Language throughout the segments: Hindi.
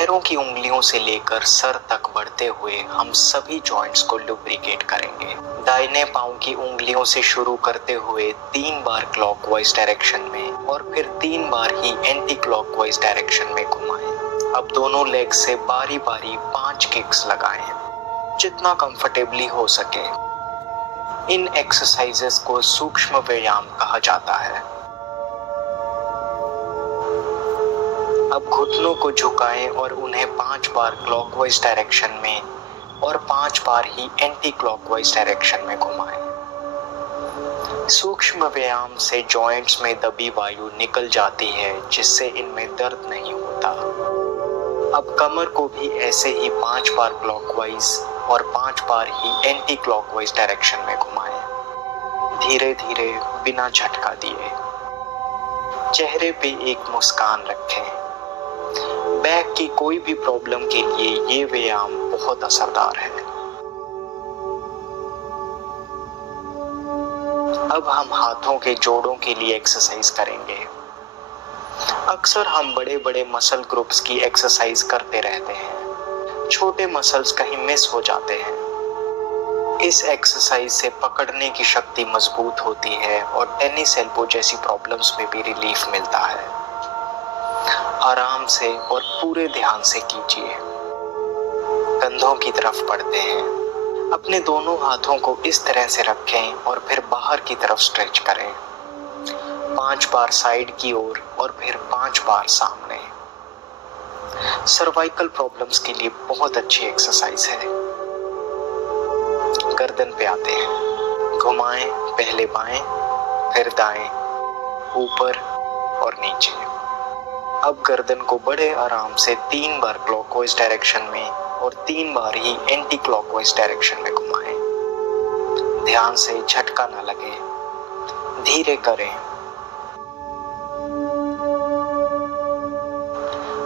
पैरों की उंगलियों से लेकर सर तक बढ़ते हुए हम सभी जॉइंट्स को लुब्रिकेट करेंगे। दाहिने पांव की उंगलियों से शुरू करते हुए 3 बार क्लॉकवाइज डायरेक्शन में और फिर 3 बार ही एंटी क्लॉकवाइज डायरेक्शन में घुमाएं। अब दोनों लेग से बारी बारी 5 किक्स लगाएं, जितना कंफर्टेबली हो सके। इन एक्सरसाइजेस को सूक्ष्म व्यायाम कहा जाता है। अब घुटनों को झुकाएं और उन्हें 5 बार क्लॉकवाइज डायरेक्शन में और 5 बार ही एंटी क्लॉकवाइज डायरेक्शन में घुमाएं। सूक्ष्म व्यायाम से जॉइंट्स में दबी वायु निकल जाती है, जिससे इनमें दर्द नहीं होता। अब कमर को भी ऐसे ही 5 बार क्लॉकवाइज और 5 बार ही एंटी क्लॉकवाइज डायरेक्शन में घुमाएं, धीरे धीरे बिना झटका दिए। चेहरे पे एक मुस्कान रखें। बैक की कोई भी प्रॉब्लम के लिए ये व्यायाम बहुत असरदार है। अब हम हाथों के जोड़ों के लिए एक्सरसाइज करेंगे। अक्सर हम बड़े बड़े मसल ग्रुप्स की एक्सरसाइज करते रहते हैं, छोटे मसल्स कहीं मिस हो जाते हैं। इस एक्सरसाइज से पकड़ने की शक्ति मजबूत होती है और टेनिस एल्बो जैसी प्रॉब्लम्स में भी रिलीफ मिलता है। आराम से और पूरे ध्यान से कीजिए। कंधों की तरफ बढ़ते हैं। अपने दोनों हाथों को इस तरह से रखें और फिर बाहर की तरफ स्ट्रेच करें। 5 बार साइड की ओर और फिर 5 बार सामने। सर्वाइकल प्रॉब्लम्स के लिए बहुत अच्छी एक्सरसाइज है। गर्दन पे आते हैं। घुमाएं, पहले बाएं, फिर दाएं, ऊपर और नीचे। अब गर्दन को बड़े आराम से 3 बार क्लॉकवाइज डायरेक्शन में और 3 बार ही एंटी क्लॉकवाइज डायरेक्शन में घुमाएं। ध्यान से, झटका ना लगे, धीरे करें।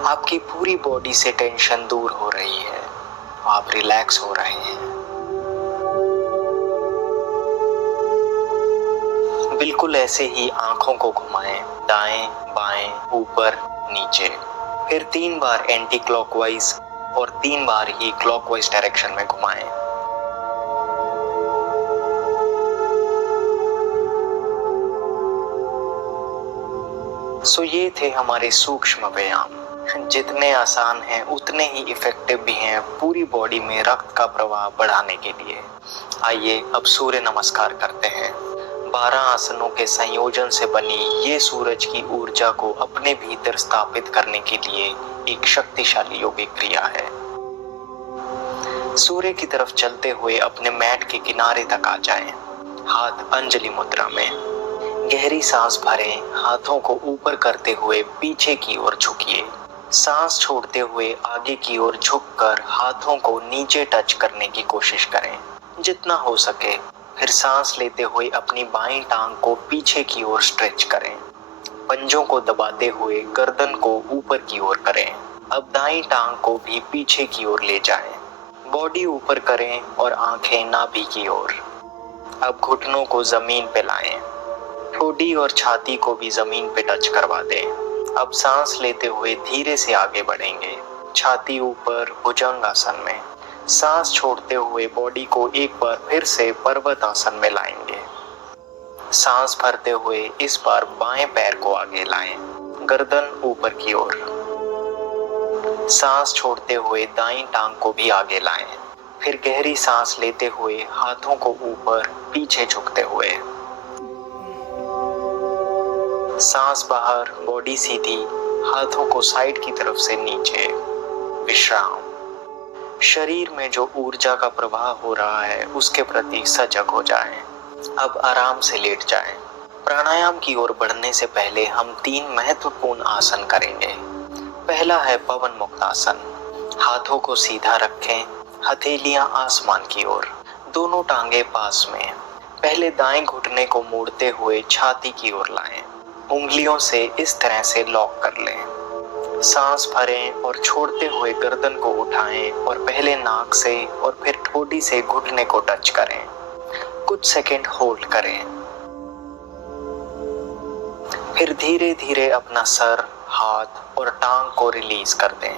आपकी पूरी बॉडी से टेंशन दूर हो रही है, आप रिलैक्स हो रहे हैं। बिल्कुल ऐसे ही आंखों को घुमाएं, दाएं, बाएं, ऊपर, नीचे। फिर 3 बार एंटी क्लॉकवाइज और 3 बार ही क्लॉकवाइज डायरेक्शन में घुमाएं। सो ये थे हमारे सूक्ष्म व्यायाम। जितने आसान हैं उतने ही इफेक्टिव भी हैं पूरी बॉडी में रक्त का प्रवाह बढ़ाने के लिए। आइए अब सूर्य नमस्कार करते हैं। 12 आसनों के संयोजन से बनी ये सूरज की ऊर्जा को अपने भीतर स्थापित करने के लिए एक शक्तिशाली योगिक क्रिया है। सूर्य की तरफ चलते हुए अपने मैट के किनारे तक आ जाएं। हाथ अंजलि मुद्रा में। गहरी सांस भरें, हाथों को ऊपर करते हुए पीछे की ओर झुकिए। सांस छोड़ते हुए आगे की ओर झुककर हाथों को नीचे टच करने की कोशिश करें, जितना हो सके। फिर सांस लेते हुए अपनी बाईं टांग को पीछे की ओर स्ट्रेच करें। पंजों को दबाते हुए गर्दन को ऊपर की ओर करें। अब दाईं टांग को भी पीछे की ओर ले जाएं। बॉडी ऊपर करें और आंखें नाभि की ओर। अब घुटनों को जमीन पे लाएं। ठोडी और छाती को भी जमीन पे टच करवा दें। अब सांस लेते हुए धीरे से आगे बढ़ेंगे, छाती ऊपर, भुजंग आसन में। सांस छोड़ते हुए बॉडी को एक बार फिर से पर्वत आसन में लाएंगे। सांस भरते हुए इस बार बाएं पैर को आगे लाएं, गर्दन ऊपर की ओर। सांस छोड़ते हुए दाईं टांग को भी आगे लाएं। फिर गहरी सांस लेते हुए हाथों को ऊपर, पीछे झुकते हुए। सांस बाहर, बॉडी सीधी, हाथों को साइड की तरफ से नीचे। विश्राम। शरीर में जो ऊर्जा का प्रवाह हो रहा है उसके प्रति सजग हो जाएं। अब आराम से लेट जाएं। प्राणायाम की ओर बढ़ने से पहले हम 3 महत्वपूर्ण आसन करेंगे। पहला है पवन मुक्त आसन। हाथों को सीधा रखें, हथेलियां आसमान की ओर, दोनों टांगे पास में। पहले दाएं घुटने को मोड़ते हुए छाती की ओर लाएं। उंगलियों से इस तरह से लॉक कर लें। सांस भरें और छोड़ते हुए गर्दन को उठाएं और पहले नाक से और फिर ठोडी से घुटने को टच करें। कुछ सेकंड होल्ड करें। फिर धीरे धीरे अपना सर, हाथ और टांग को रिलीज कर दें।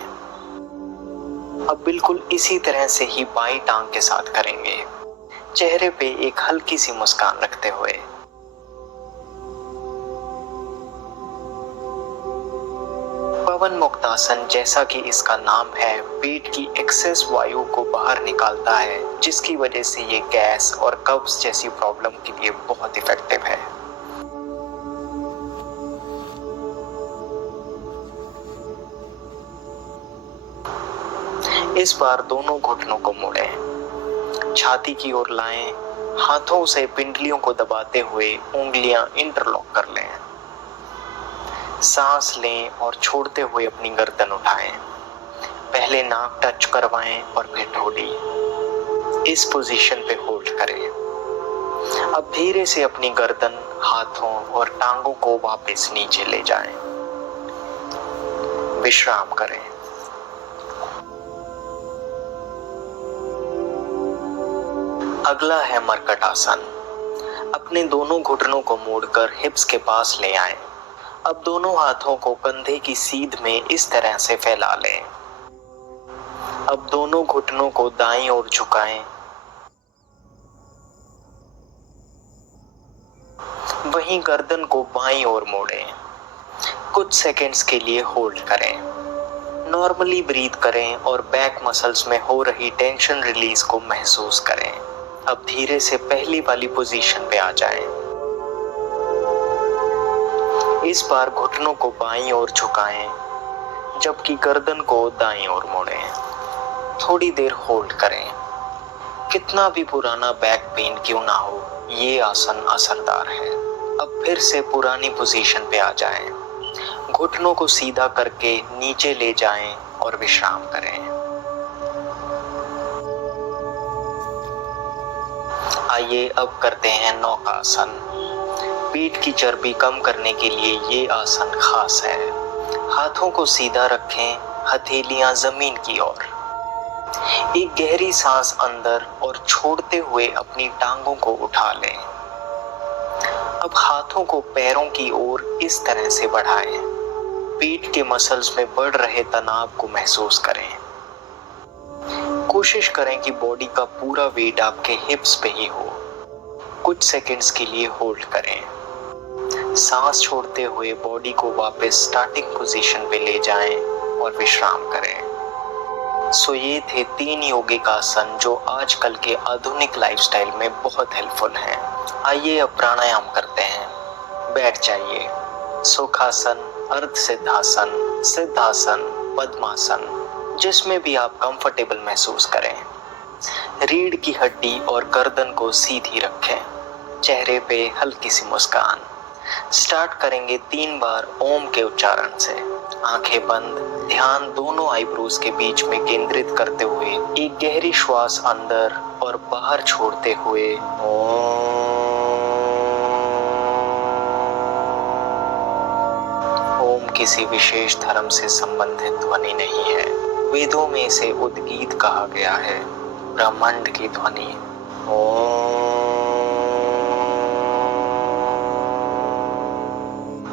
अब बिल्कुल इसी तरह से ही बाई टांग के साथ करेंगे, चेहरे पे एक हल्की सी मुस्कान रखते हुए। पवन मुक्तासन, जैसा कि इसका नाम है, पेट की एक्सेस वायु को बाहर निकालता है, जिसकी वजह से ये गैस और कब्ज जैसी प्रॉब्लम के लिए बहुत इफेक्टिव है। इस बार दोनों घुटनों को मोड़ें, छाती की ओर लाएं, हाथों से पिंडलियों को दबाते हुए उंगलियां इंटरलॉक कर लें। सांस लें और छोड़ते हुए अपनी गर्दन उठाएं। पहले नाक टच करवाएं और फिर ठोड़ी। इस पोजीशन पे होल्ड करें। अब धीरे से अपनी गर्दन, हाथों और टांगों को वापस नीचे ले जाएं। विश्राम करें। अगला है मरकट आसन। अपने दोनों घुटनों को मोड़कर हिप्स के पास ले आएं। अब दोनों हाथों को कंधे की सीध में इस तरह से फैला लें। अब दोनों घुटनों को दाईं ओर झुकाएं। वहीं गर्दन को बाईं ओर मोड़ें। कुछ सेकंड्स के लिए होल्ड करें। नॉर्मली ब्रीथ करें और बैक मसल्स में हो रही टेंशन रिलीज को महसूस करें। अब धीरे से पहली वाली पोजीशन पे आ जाएं। इस बार घुटनों को बाईं ओर झुकाएं, जबकि गर्दन को दाईं ओर मोड़ें। थोड़ी देर होल्ड करें। कितना भी पुराना बैक पेन क्यों ना हो, ये आसन असरदार है। अब फिर से पुरानी पोजीशन पे आ जाएं। घुटनों को सीधा करके नीचे ले जाएं और विश्राम करें। आइए अब करते हैं नौकासन। पीठ की चर्बी कम करने के लिए ये आसन खास है। हाथों को सीधा रखें, हथेलियां जमीन की ओर। एक गहरी सांस अंदर और छोड़ते हुए अपनी टांगों को उठा लें। अब हाथों को पैरों की ओर इस तरह से बढ़ाएं। पीठ के मसल्स में बढ़ रहे तनाव को महसूस करें। कोशिश करें कि बॉडी का पूरा वेट आपके हिप्स पे ही हो। कुछ सेकंड्स के लिए होल्ड करें। सांस छोड़ते हुए बॉडी को वापस स्टार्टिंग पोजीशन पे ले जाएं और विश्राम करें। सो ये थे 3 योगिक आसन जो आजकल के आधुनिक लाइफस्टाइल में बहुत हेल्पफुल हैं। आइए अब प्राणायाम करते हैं। बैठ जाइए। सुखासन, अर्ध सिद्धासन, सिद्धासन, पद्मासन, जिसमें भी आप कंफर्टेबल महसूस करें। रीढ़ की हड्डी और गर्दन को सीधी रखें। चेहरे पे हल्की सी मुस्कान। स्टार्ट करेंगे 3 बार ओम के उच्चारण से। आंखें बंद, ध्यान दोनों आईब्रोज के बीच में केंद्रित करते हुए एक गहरी श्वास अंदर और बाहर छोड़ते हुए ओम किसी विशेष धर्म से संबंधित ध्वनि नहीं है। वेदों में इसे उद्गीत कहा गया है, ब्रह्मांड की ध्वनि।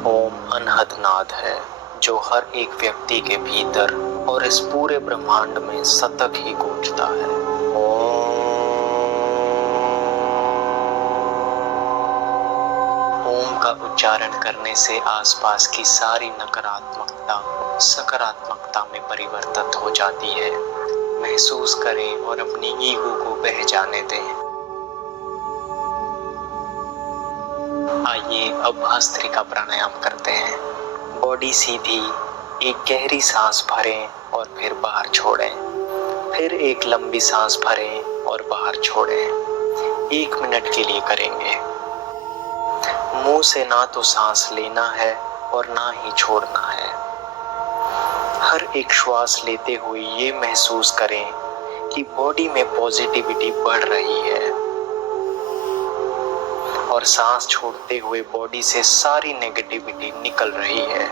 ओम अनहद नाद है जो हर एक व्यक्ति के भीतर और इस पूरे ब्रह्मांड में सतत ही गूंजता है। ओम का उच्चारण करने से आसपास की सारी नकारात्मकता सकारात्मकता में परिवर्तित हो जाती है। महसूस करें और अपनी ईगो को बह जाने दें। आइए अब भस्त्रिका प्राणायाम करते हैं। बॉडी सीधी, एक गहरी सांस भरें और फिर बाहर छोड़ें। फिर एक लंबी सांस भरें और बाहर छोड़ें। 1 मिनट के लिए करेंगे। मुंह से ना तो सांस लेना है और ना ही छोड़ना है। हर एक श्वास लेते हुए ये महसूस करें कि बॉडी में पॉजिटिविटी बढ़ रही है और सांस छोड़ते हुए बॉडी से सारी नेगेटिविटी निकल रही है।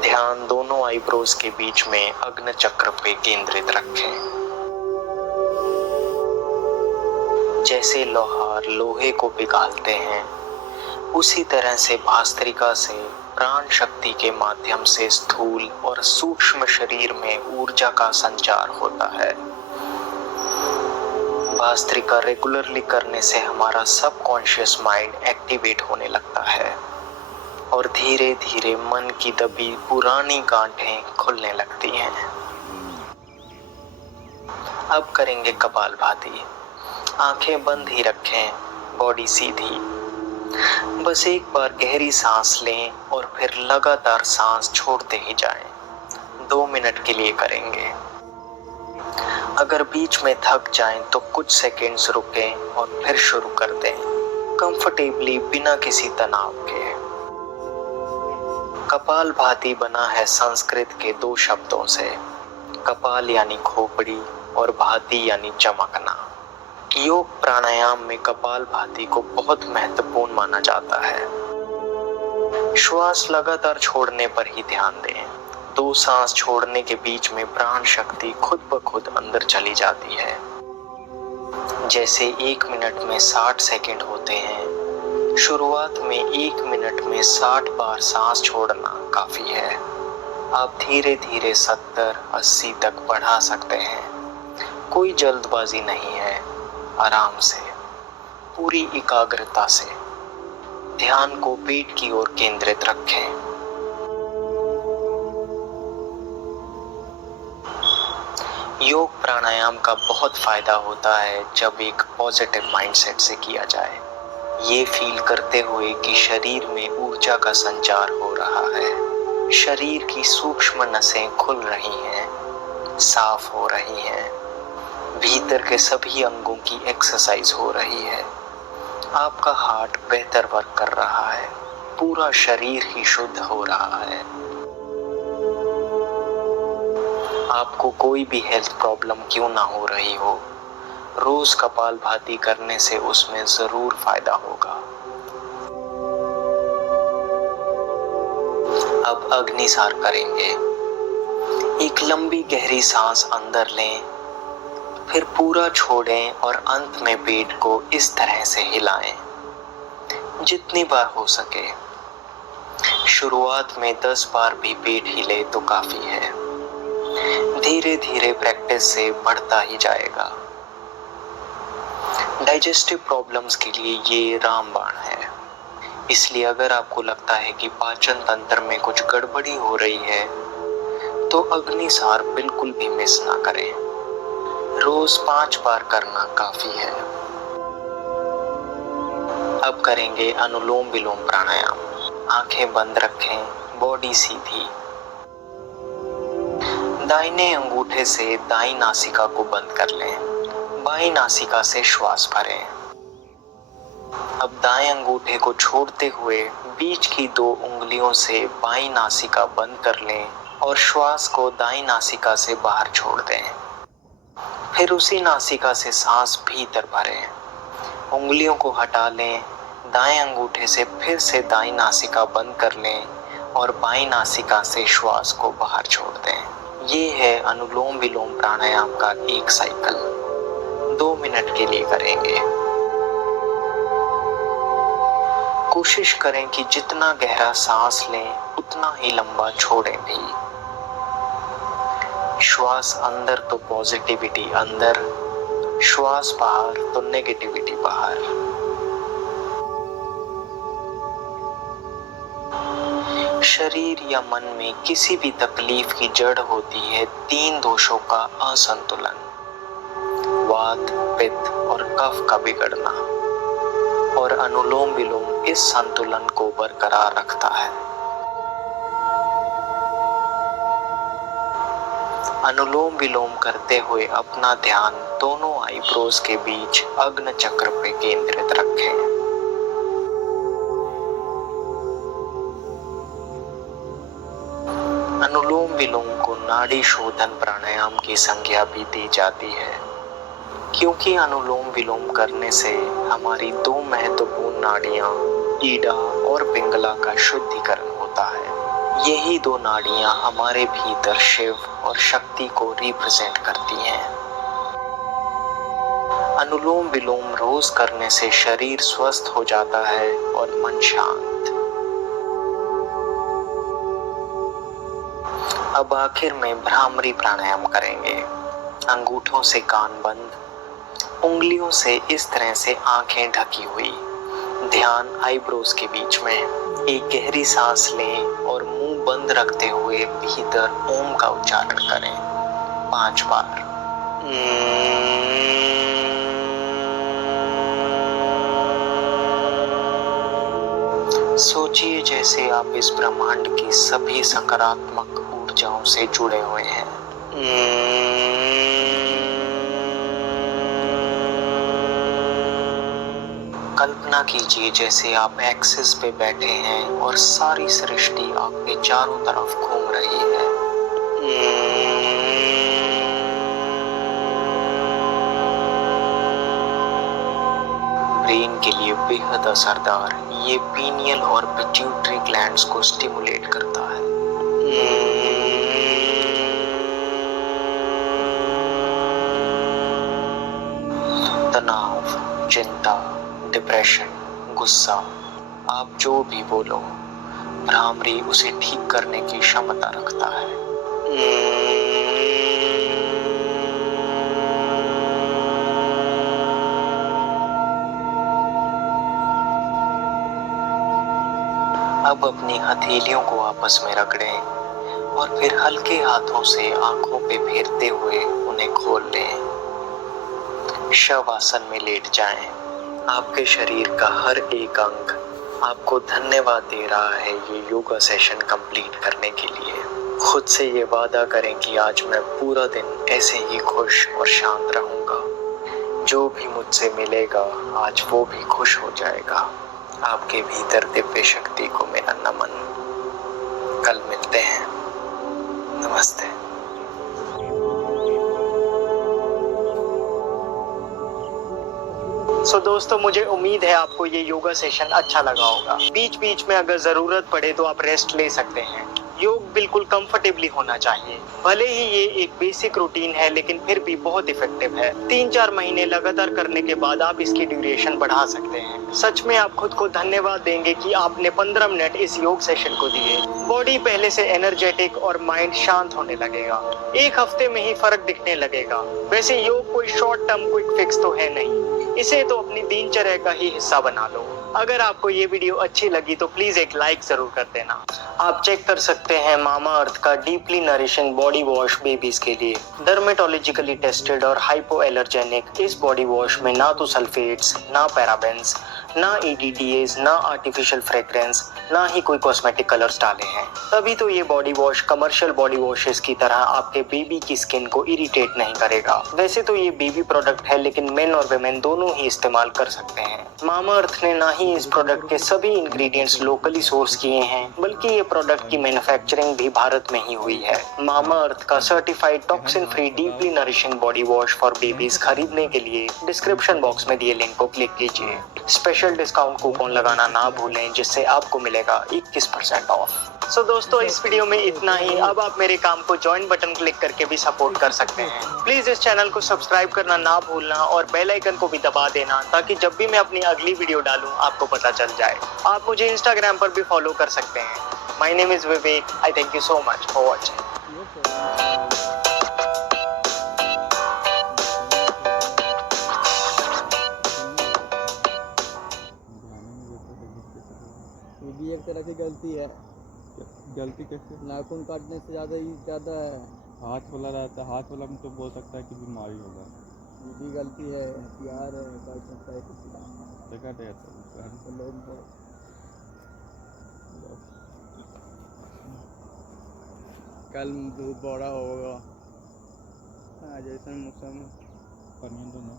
ध्यान दोनों आईब्रोज के बीच में अग्नि चक्र पे केंद्रित रखें। जैसे लोहार लोहे को पिघालते हैं, उसी तरह से भास्त्रिका से प्राण शक्ति के माध्यम से स्थूल और सूक्ष्म शरीर में ऊर्जा का संचार होता है। भास्त्रिका रेगुलरली करने से हमारा सबकॉन्शियस माइंड एक्टिवेट होने लगता है और धीरे धीरे मन की दबी पुरानी गांठें खुलने लगती हैं। अब करेंगे कपालभाति। आंखें बंद ही रखें, बॉडी सीधी। बस एक बार गहरी सांस लें और फिर लगातार सांस छोड़ते ही जाएं। 2 मिनट के लिए करेंगे। अगर बीच में थक जाएं तो कुछ सेकंड्स रुकें और फिर शुरू कर दें, कंफर्टेबली, बिना किसी तनाव के। कपालभाति बना है संस्कृत के 2 शब्दों से, कपाल यानी खोपड़ी और भाति यानी चमकना। योग प्राणायाम में कपालभाति को बहुत महत्वपूर्ण माना जाता है। श्वास लगातार छोड़ने पर ही ध्यान दें। 2 सांस छोड़ने के बीच में प्राण शक्ति खुद ब खुद अंदर चली जाती है। जैसे 1 मिनट में 60 सेकंड होते हैं, शुरुआत में 1 मिनट में 60 बार सांस छोड़ना काफी है। आप धीरे धीरे 70-80 तक बढ़ा सकते हैं। कोई जल्दबाजी नहीं है। आराम से, पूरी एकाग्रता से ध्यान को पेट की ओर केंद्रित रखें। योग प्राणायाम का बहुत फायदा होता है जब एक पॉजिटिव माइंडसेट से किया जाए, ये फील करते हुए कि शरीर में ऊर्जा का संचार हो रहा है, शरीर की सूक्ष्म नसें खुल रही हैं, साफ हो रही हैं, भीतर के सभी अंगों की एक्सरसाइज हो रही है, आपका हार्ट बेहतर वर्क कर रहा है, पूरा शरीर ही शुद्ध हो रहा है। आपको कोई भी हेल्थ प्रॉब्लम क्यों ना हो रही हो, रोज कपालभाति करने से उसमें जरूर फायदा होगा। अब अग्निसार करेंगे। एक लंबी गहरी सांस अंदर लें, फिर पूरा छोड़ें और अंत में पेट को इस तरह से हिलाएं, जितनी बार हो सके। शुरुआत में 10 बार भी पेट हिले तो काफी है। धीरे धीरे प्रैक्टिस से बढ़ता ही जाएगा। डाइजेस्टिव प्रॉब्लम्स के लिए ये रामबाण है। इसलिए अगर आपको लगता है कि पाचन तंत्र में कुछ गड़बड़ी हो रही है तो अग्निसार बिल्कुल भी मिस ना करें। रोज 5 बार करना काफी है। अब करेंगे अनुलोम विलोम प्राणायाम। आंखें बंद रखें, बॉडी सीधी। दाहिने अंगूठे से दाईं नासिका को बंद कर लें, बाईं नासिका से श्वास भरें। अब दाएं अंगूठे को छोड़ते हुए बीच की 2 उंगलियों से बाईं नासिका बंद कर लें और श्वास को दाईं नासिका से बाहर छोड़ दें। फिर उसी नासिका से सांस भीतर भरें। उंगलियों को हटा लें, दाएं अंगूठे से फिर से दाईं नासिका बंद कर लें और बाईं नासिका से श्वास को बाहर छोड़ दें। ये है अनुलोम विलोम प्राणायाम का एक साइकिल। 2 मिनट के लिए करेंगे। कोशिश करें कि जितना गहरा सांस लें उतना ही लंबा छोड़ें भी। श्वास अंदर तो पॉजिटिविटी अंदर, श्वास बाहर तो नेगेटिविटी बाहर। शरीर या मन में किसी भी तकलीफ की जड़ होती है 3 दोषों का असंतुलन, वात, पित्त और कफ का बिगड़ना, और अनुलोम विलोम इस संतुलन को बरकरार रखता है। अनुलोम विलोम करते हुए अपना ध्यान दोनों आईब्रोज के बीच अग्नि चक्र पे केंद्रित रखें। अनुलोम विलोम को नाड़ी शोधन प्राणायाम की संज्ञा भी दी जाती है, क्योंकि अनुलोम विलोम करने से हमारी 2 महत्वपूर्ण नाड़ियां ईडा और पिंगला का शुद्धिकरण होता है। यही 2 नाड़ियां हमारे भीतर शिव और शक्ति को रिप्रेजेंट करती हैं। अनुलोम विलोम रोज करने से शरीर स्वस्थ हो जाता है और मन शांत। अब आखिर में भ्रामरी प्राणायाम करेंगे। अंगूठों से कान बंद, उंगलियों से इस तरह से आंखें ढकी हुई, ध्यान आईब्रोज के बीच में। एक गहरी सांस लें और मुंह बंद रखते हुए भीतर ओम का उच्चारण करें 5 बार। सोचिए जैसे आप इस ब्रह्मांड की सभी सकारात्मक ऊर्जाओं से जुड़े हुए हैं। कल्पना कीजिए जैसे आप एक्सिस पे बैठे हैं और सारी सृष्टि आपके चारों तरफ घूम रही है। ब्रेन के लिए बेहद असरदार, ये पीनियल और पिट्यूटरी ग्लैंड्स को स्टिमुलेट करता है। तनाव, चिंता, डिप्रेशन, गुस्सा, आप जो भी बोलो, भ्रामरी उसे ठीक करने की क्षमता रखता है। अब अपनी हथेलियों को आपस में रगड़ें और फिर हल्के हाथों से आंखों पे फेरते हुए उन्हें खोल लें। शवासन में लेट जाएं। आपके शरीर का हर एक अंग आपको धन्यवाद दे रहा है ये योगा सेशन कंप्लीट करने के लिए। खुद से ये वादा करें कि आज मैं पूरा दिन ऐसे ही खुश और शांत रहूंगा। जो भी मुझसे मिलेगा आज वो भी खुश हो जाएगा। आपके भीतर दिव्य शक्ति को मेरा नमन। कल मिलते हैं। नमस्ते। दोस्तों, मुझे उम्मीद है आपको ये योगा सेशन अच्छा लगा होगा। बीच बीच में अगर जरूरत पड़े तो आप रेस्ट ले सकते हैं। योग बिल्कुल कंफर्टेबली होना चाहिए। भले ही ये एक बेसिक रूटीन है लेकिन फिर भी बहुत इफेक्टिव है। 3-4 महीने लगातार करने के बाद आप इसकी ड्यूरेशन बढ़ा सकते हैं। सच में आप खुद को धन्यवाद देंगे कि आपने 15 मिनट इस योग सेशन को दिए। बॉडी पहले से एनर्जेटिक और माइंड शांत होने लगेगा। एक हफ्ते में ही फर्क दिखने लगेगा। वैसे योग कोई शॉर्ट टर्म क्विक फिक्स तो है नहीं, इसे तो अपनी दिनचर्या का ही हिस्सा बना लो। अगर आपको ये वीडियो अच्छी लगी तो प्लीज एक लाइक जरूर कर देना। आप चेक कर सकते हैं मामा अर्थ का deeply nourishing body wash babies के लिए। डर्मेटोलॉजिकली टेस्टेड और हाइपो एलर्जेनिक इस बॉडी वॉश में ना तो सल्फेट्स, ना पैराबेन्स, ना EDTAs, ना आर्टिफिशियल फ्रेग्रेंस, ना ही कोई कॉस्मेटिक कलर्स डाले हैं। तभी तो ये body wash commercial body washes की तरह आपके बेबी की स्किन को इरिटेट नहीं करेगा। वैसे तो ये बेबी प्रोडक्ट है लेकिन मेन और वुमेन दोनों ही इस्तेमाल कर सकते हैं। मामा अर्थ ने ना ही इस प्रोडक्ट के सभी इंग्रेडिएंट्स लोकली सोर्स किए हैं, बल्कि ये प्रोडक्ट की मैन्युफैक्चरिंग भी भारत में ही हुई है। मामा अर्थ का certified toxin free deeply nourishing body wash for babies खरीदने के लिए डिस्क्रिप्शन बॉक्स में दिए लिंक को क्लिक कीजिए। स्पेशल डिस्काउंट कूपन लगाना ना भूलें जिससे आपको मिलेगा 21% ऑफ। दोस्तों, इस वीडियो में इतना ही। अब आप मेरे काम को ज्वाइन बटन क्लिक करके भी सपोर्ट कर सकते हैं। प्लीज इस चैनल को सब्सक्राइब करना ना भूलना और बेल आइकन को भी दबा देना ताकि जब भी मैं अपनी अगली वीडियो डालूं आपको पता चल जाए। आप मुझे इंस्टाग्राम पर भी फॉलो कर सकते हैं। My name is Vivek. I thank you so much for watching. ये भी एक तरह की गलती है। गलती कैसे? नाखून काटने से ज़्यादा है। हाथ वाला रहता है, हाथ वाला में तो बोल सकता है कि बीमारी होगा। ये भी गलती है, हथियार है, काट सकता है किसी का। जगह रहता है तो लोग कल धूप बड़ा होगा। हाँ, जैसा मौसम पानी तो ना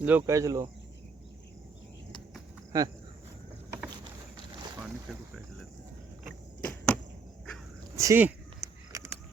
लो कैच लो। हाँ। पानी से को कैसे लेते? छी।